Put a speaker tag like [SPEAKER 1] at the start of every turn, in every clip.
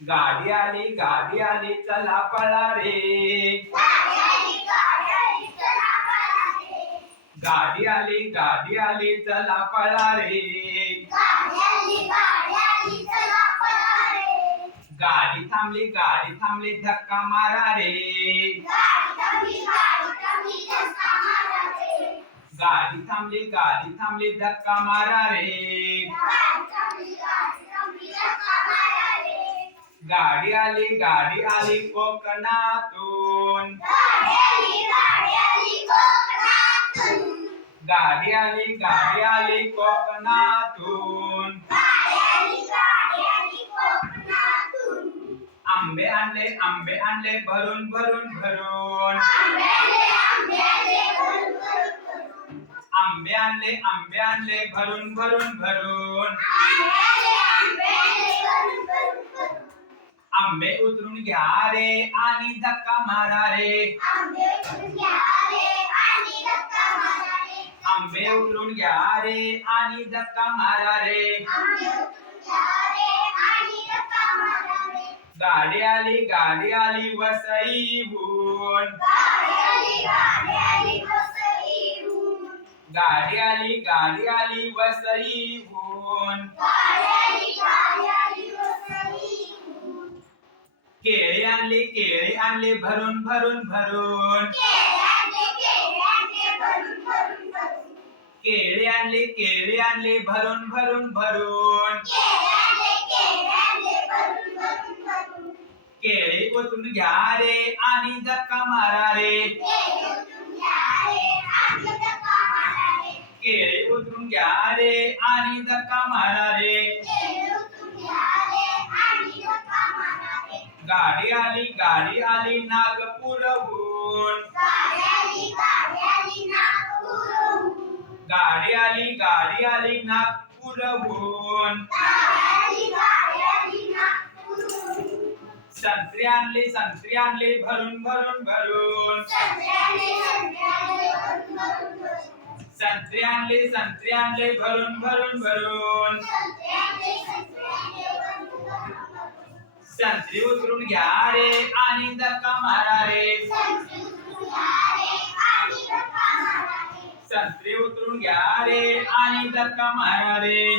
[SPEAKER 1] गाडी आली गाडी आली चला पळा रे. गाडी आली गाडी आली चला पळा रे. गाडी थांबली गाडी थांबली धक्का मारा रे. गाडी थांबली गाडी थांबली धक्का मारा रे. गाडी आली गाडी आली कोकणातून. गाडी आली गाडी आली कोकणातून. आंबे आणले आंबे आणले भरून भरून भरून. आंबे आणले आंबे आणले भरून भरून भरून. आंबे उतरून घ्या रे आणि धक्का मारा रे. आंबे उतरून घ्या रे आणि धक्का मारा रे. गाडी आली गाडी आली वसई वसईहून गाडी आली गाडी आली वसईहून केळी आणली केळी आणली भरून भरून भरून. केळी आणली केळी आणली भरून भरून भरून. केळी ओतून घ्या रे आणि धक्का मारा रे. केळी उतरून घ्या रे आणि धक्का मारा रे. गाडी आली गाडी आली नागपूरहून. गाडी आली गाडी आली नागपूरहून. संत्री आणले संत्री आणले भरून भरून भरून. संत्री आणले संत्री आणले भरून भरून भरून. संत्री उतरून घ्या रे आणि धक्का मारा रे संत्री उतरून घ्या रे आणि धक्का मारा रे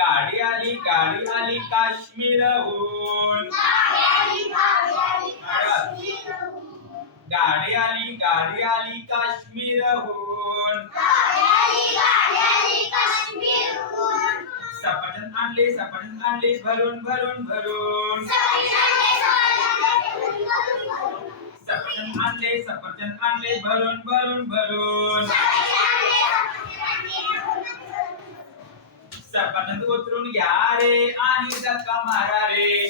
[SPEAKER 1] गाडी आली गाडी आली काश्मीरहून। गाडी आली गाडी आली काश्मीरहून। सफरचंद आणले भरून भरून भरून सफरचंद आणले सफरचंद आणले भरून भरून भरून सफरचंद उतरून घ्या रे आणि धक्का मारा रे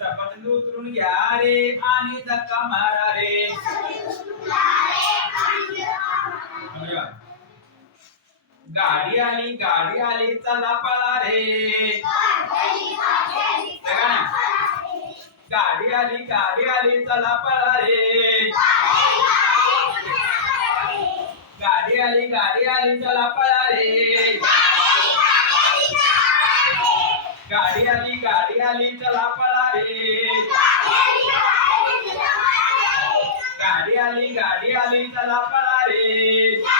[SPEAKER 1] सफरचंद उतरून घ्या रे आणि धक्का मारा रे गाडी आली गाडी आली चला पळा रे गाडी आली गाडी आली चला पळा रे गाडी आली गाडी आली चला पळा रे गाडी आली गाडी आली चला पळा रे गाडी आली गाडी आली चला पळा रे